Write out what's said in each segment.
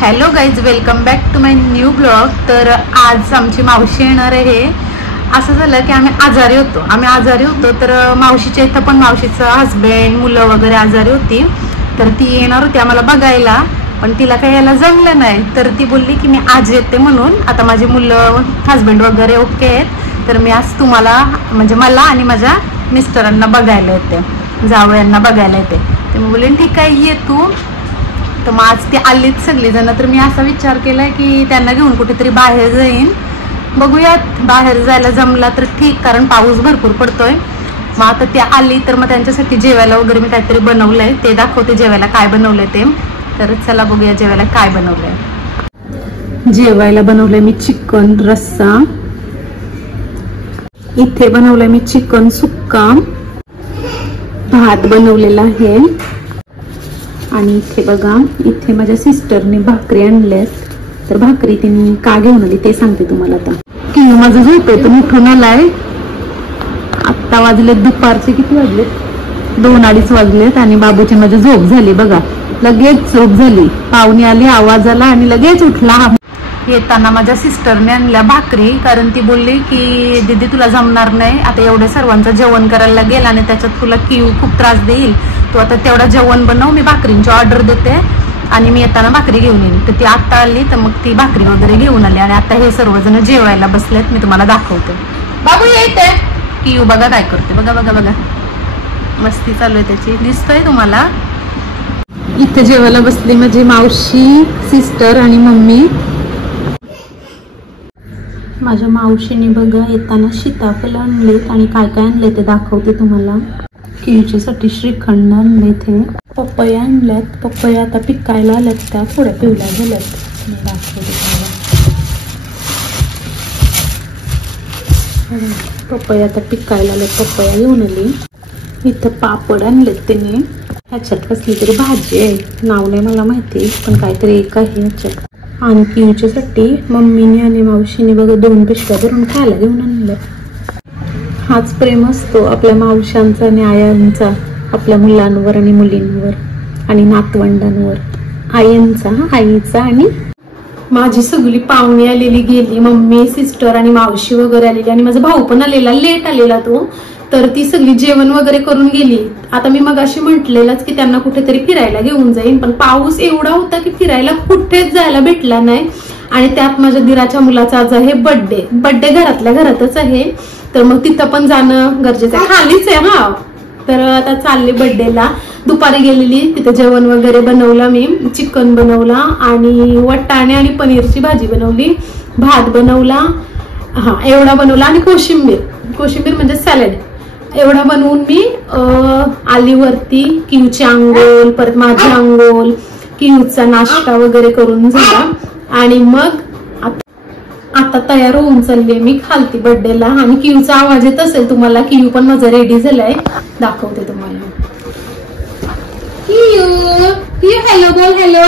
Hello guys, welcome back to my new blog. तर आज आमची मावशी येणार आहे. असं झालं की आम्ही आजारी होतो. तर मावशीच्या इथं पण मावशीचं हस्बंड मुलं वगैरे आजारी होती. तर ती येणार होती आम्हाला बघायला, पण तिला काही यायला जमलं नाही. तर ती बोलली की मी आज येते म्हणून. आता माझी मुलं हस्बंड वगैरे ओके आहेत. तर मी आज तुम्हाला म्हणजे मला आणि माझ्या मिस्टरांना बघायला येते, जावयांना बघायला येते. तर मी बोलले ठीक आहे ये तू. तर मग आज ती आलीच सगळीजण. तर मी असा विचार केलाय की त्यांना घेऊन कुठेतरी बाहेर जाईन. बघूयात, बाहेर जायला जमला तर ठीक, कारण पाऊस भरपूर पडतोय. मग आता ती आली तर मग त्यांच्यासाठी जेवायला वगैरे मी काहीतरी बनवलंय, ते दाखवते जेवायला काय बनवलंय ते. तर चला बघूया जेवायला काय बनवलंय. जेवायला बनवलंय मी चिकन रस्सा, इथे बनवलंय मी चिकन सुक्का, भात बनवलेला आहे. आणि इथे बघा, इथे माझ्या सिस्टरने भाकरी आणल्यात. तर भाकरी तिने का घेऊन आली ते सांगते तुम्हाला. आता की माझं झोपेतून उठून आलाय. आत्ता वाजलेत दुपारचे, किती वाजलेत, 2-2:30 वाजलेत. आणि बाबूची माझी झोप झाली बघा, लगेच झोप झाली. पाहुणे आली, आवाज आला आणि लगेच उठला. येताना माझ्या सिस्टरने आणल्या भाकरी, कारण ती बोलली की दीदी तुला जमणार नाही आता एवढे सर्वांचं जेवण करायला गेला आणि त्याच्यात तुला किव खूप त्रास देईल. तू आता तेवढा जेवण बनव, मी भाकरींची ऑर्डर देते आणि मी येताना भाकरी घेऊन येईल. तर ती आत्ता आली, तर मग ती भाकरी वगैरे घेऊन आली. आणि आता हे सर्वजण जेवायला बसलेत, मी तुम्हाला दाखवते. बाबू येते किव बघा काय करते, बघा बघा बघा, मस्ती चालू आहे त्याची, दिसतोय तुम्हाला. इथे जेवायला बसली माझी मावशी, सिस्टर आणि मम्मी. माझ्या मावशीने बघा येताना सीताफळ आणलेत आणि काय काय आणले ते दाखवते तुम्हाला. किवच्यासाठी श्रीखंड आणले, ते पपया आणल्यात. पपया आता पिकायला आल्यात, त्या थोड्या पिवळ्या झाल्यात. मी दाखवते तुम्हाला. पपया आता पिकायला आल्यात, पपया घेऊन आली. इथं पापड आणलेत त्याने. ह्याच्यात कसली तरी भाजी आहे, नाव नाही मला माहिती, पण काहीतरी एक आहे ह्याच्यात. आणि किवच्यासाठी मम्मीने आणि मावशीने बघा 2 पिशव्या भरून खायला घेऊन आणल्या. हाच प्रेम असतो आपल्या मावशांचा आणि आयांचा आपल्या मुलांवर आणि मुलींवर आणि नातवंडांवर. आईचा. आणि माझी सगळी पाहुणे आलेली गेली, मम्मी, सिस्टर आणि मावशी वगैरे आलेली. आणि माझा भाऊ पण आलेला, लेट आलेला तो. तर ती सगळी जेवण वगैरे करून गेली. आता मी मग अशी म्हटलेलंच की त्यांना कुठेतरी फिरायला घेऊन जाईन, पण पाऊस एवढा होता की फिरायला कुठेच जायला भेटला नाही. आणि त्यात माझ्या दिराच्या मुलाचा आज आहे बर्थडे घरातल्या घरातच आहे. तर मग तिथं पण जाणं गरजेचं आहे, खालीच आहे. हा, तर आता चालले बर्थडेला. दुपारी गेलेली, तिथं जेवण वगैरे बनवलं मी. चिकन बनवला आणि वाटाणे आणि पनीरची भाजी बनवली, भात बनवला. हा, एवढा बनवला. आणि कोशिंबीर म्हणजे सॅलड. एवढा बनवून मी आली वरती. किवची अंघोळ, परत माझी अंघोळ, किवचा नाश्ता वगैरे करून झाला. आणि मग आता तयार होऊन चालली मी खालती बर्थडेला. आणि किवचा आवाज येत असेल तुम्हाला. किव पण माझा रेडी झालाय, दाखवते तुम्हाला. किव हॅलो बोल, हॅलो.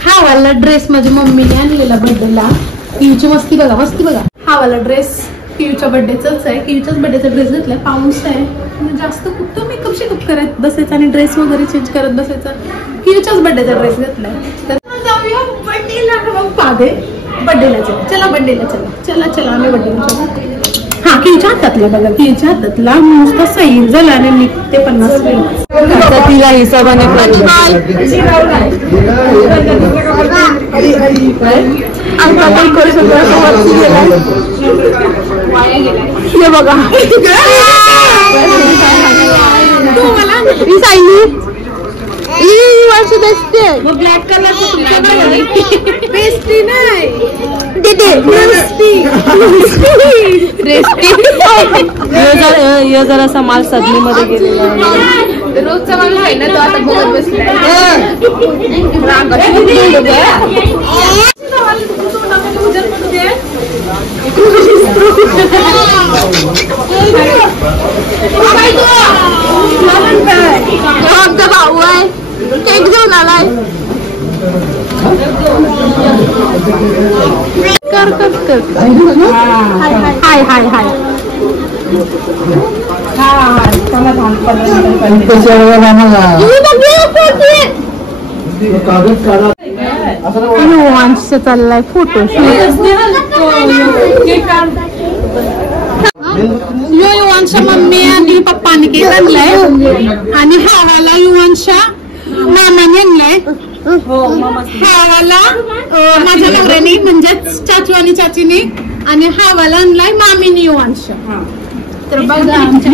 हा वाला ड्रेस माझ्या मम्मीने आणलेला बर्थडेला. किवची मस्ती बघा. हा वाला ड्रेस किवच्या बर्थडेचाच आहे. किवच्याच बर्थडेचा ड्रेस घेतलाय. पाऊस आहे, जास्त खूप तो मेकअप करत बसायचा आणि ड्रेस वगैरे चेंज करत बसायचा. किवच्याच बर्थडेचा ड्रेस घेतलाय. तर जाऊया बर्थडेला. बर्थडेला चला आम्ही बर्थडेला चला. हा, किवच्या हातातला बघा, किवच्या हातातला नुसता सैल झाला आणि निघते 50 तिला हिशोबाने हे बघा. ब्लॅक कलर पेस्ट्री नाही जरा माल सदनीमध्ये गेलेला आहे. रोजचा माल आहे ना, तो आता बघत बसलाय. भाऊ आहे, केक घेऊन आलाय. कर हाय हाय हाय. युवांशचा चाललाय फोटो युवांशा मम्मी आणि पप्पाने केक आणलाय आणि हावाला युवांशा मामाने आणलाय. हावाला माझ्या नवऱ्याने म्हणजेच चाचू आणि चाचीने आणि हावाला आणलाय मामीने युवांशा. तर बघा आमच्या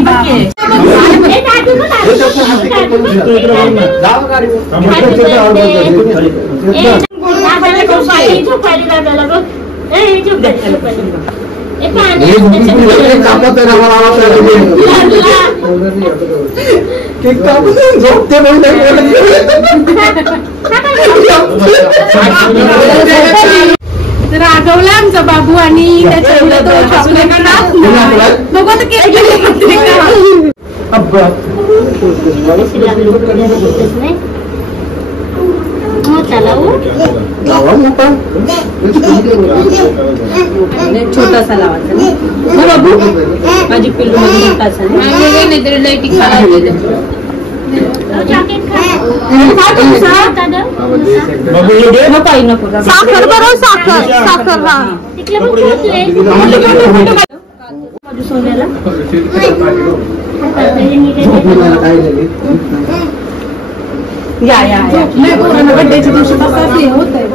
रागवला आमचा बाबू आणि त्याच्यामुळे तो चॉकलेट बघू तर केक छोटासा लावायचा ना बाबू माझी पिल्लू मोठासा नाहीतरी लाईटी साखर बरोबर साखर साखर बड्डेच्या दिवशी होत आहे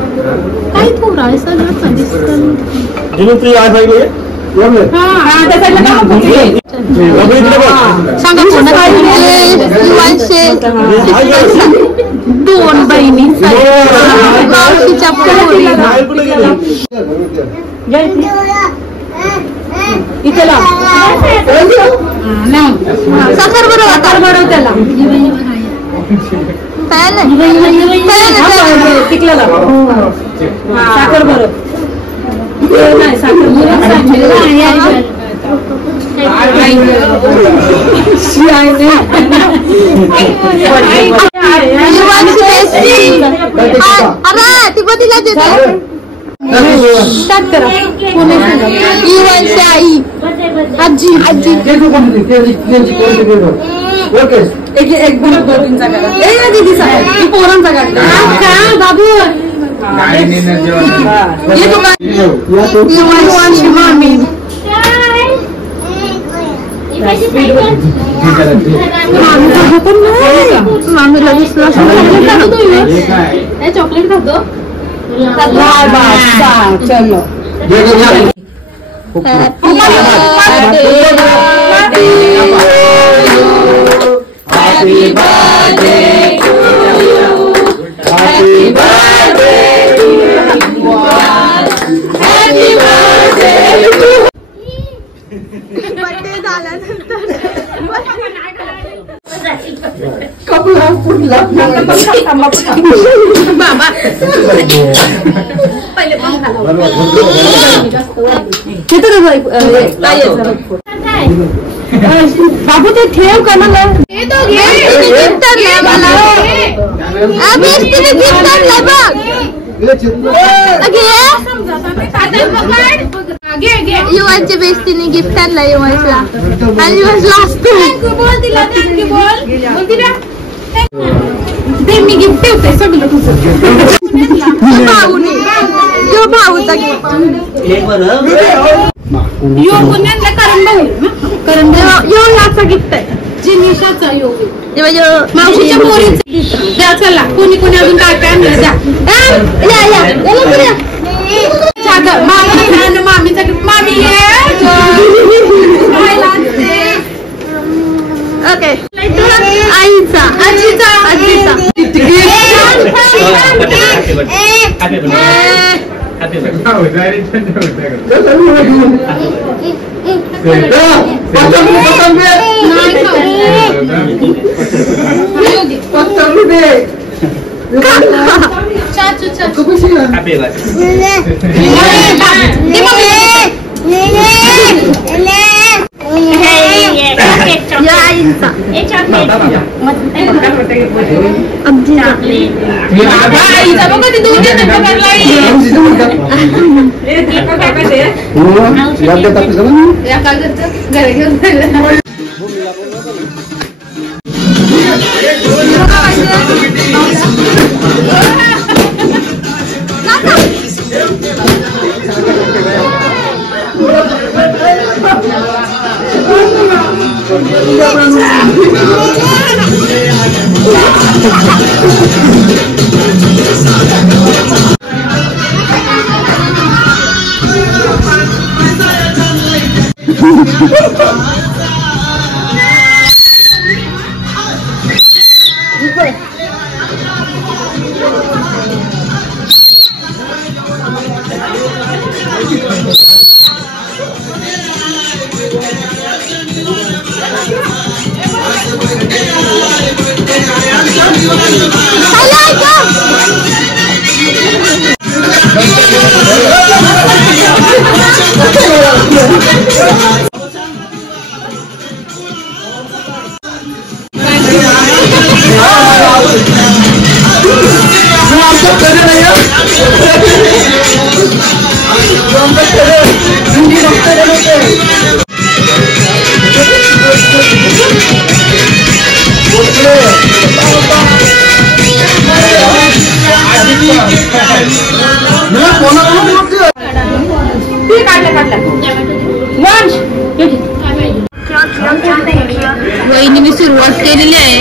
काही थोडा आहे सगळं दोन बहिणी मावशीच्या इथे लाव साखर बरोबर त्याला साखर बरोबर नाही साखर आई आजी आजी एक दोघींचा काढा दीदीचा पोरांचा काढला बाबू मामी मामीला दिसला चॉकलेट खातो चलो Happy birthday to you. Happy birthday to you. Happy birthday to you. Birthday झाल्यानंतर कपडा फुटला बाबा पहिले बाबू ते ठेव का मला युवांच्या बेस्टीने गिफ्ट आणला युवांशला आणि युवांशला असतो ते मी गिफ्ट ठेवते सगळं तुझं भाऊने यो भाऊचा यो पुण्यातला करण भाऊ यो याचा गिफ्ट आहे जिनिशाचा यो मावशीच्या पोरीचा गिफ्ट द्या. चला कोणी कोणी अजून काय काय आणलं द्या मामीचा गिफ्ट मामी ओके आईचा आजीचा आजीचा पिझ्झा वहिनीने सुरुवात केलेली आहे.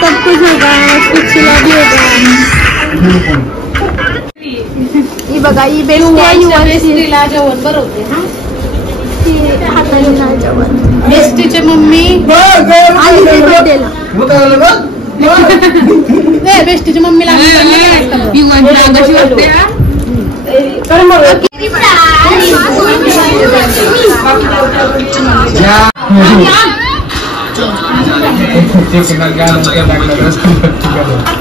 सब कुछ होगा, सुशीला भी होगा. ही बघा, ही बेस्टीला जेवण बनवते. हाताने जेवण बेस्टीचे मम्मी बेस्टीच्या मम्मीला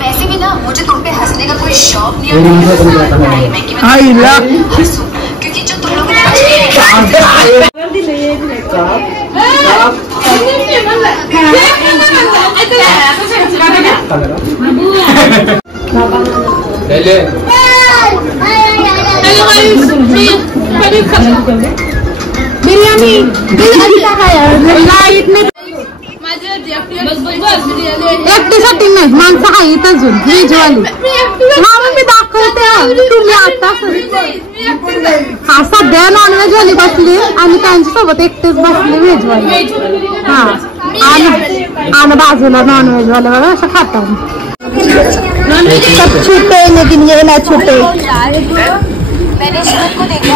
वैसे भी ना मुझे तुम पे हंसने का कोई शौक नहीं है, क्योंकि जो तुम लोग बिर्याणी एकटीसाठी नाही, माणसं आहेत अजून व्हेजवाली. हा मी दाखवते, तुम्ही आता हा सध्या नॉनव्हेज वाली बसली आणि त्यांच्यासोबत एकटेच बसले व्हेजवाली. हा आणि बाजूला नॉनव्हेज वाले बघा असं खातात. सब छूटे लेकिन ये ना छूटे. मैंने सर को देखा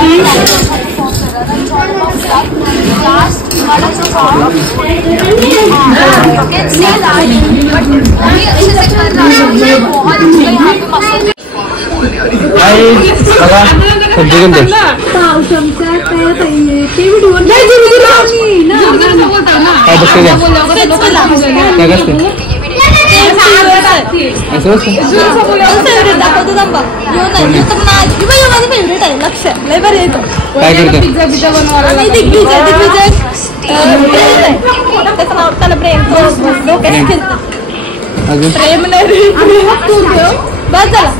फेवरेट आहे. लक्ष लय बरं येतो. पिझ्झा पिझ्झा बनवायला त्याचं नाव त्याला प्रेम प्रेम नाही बस झाला.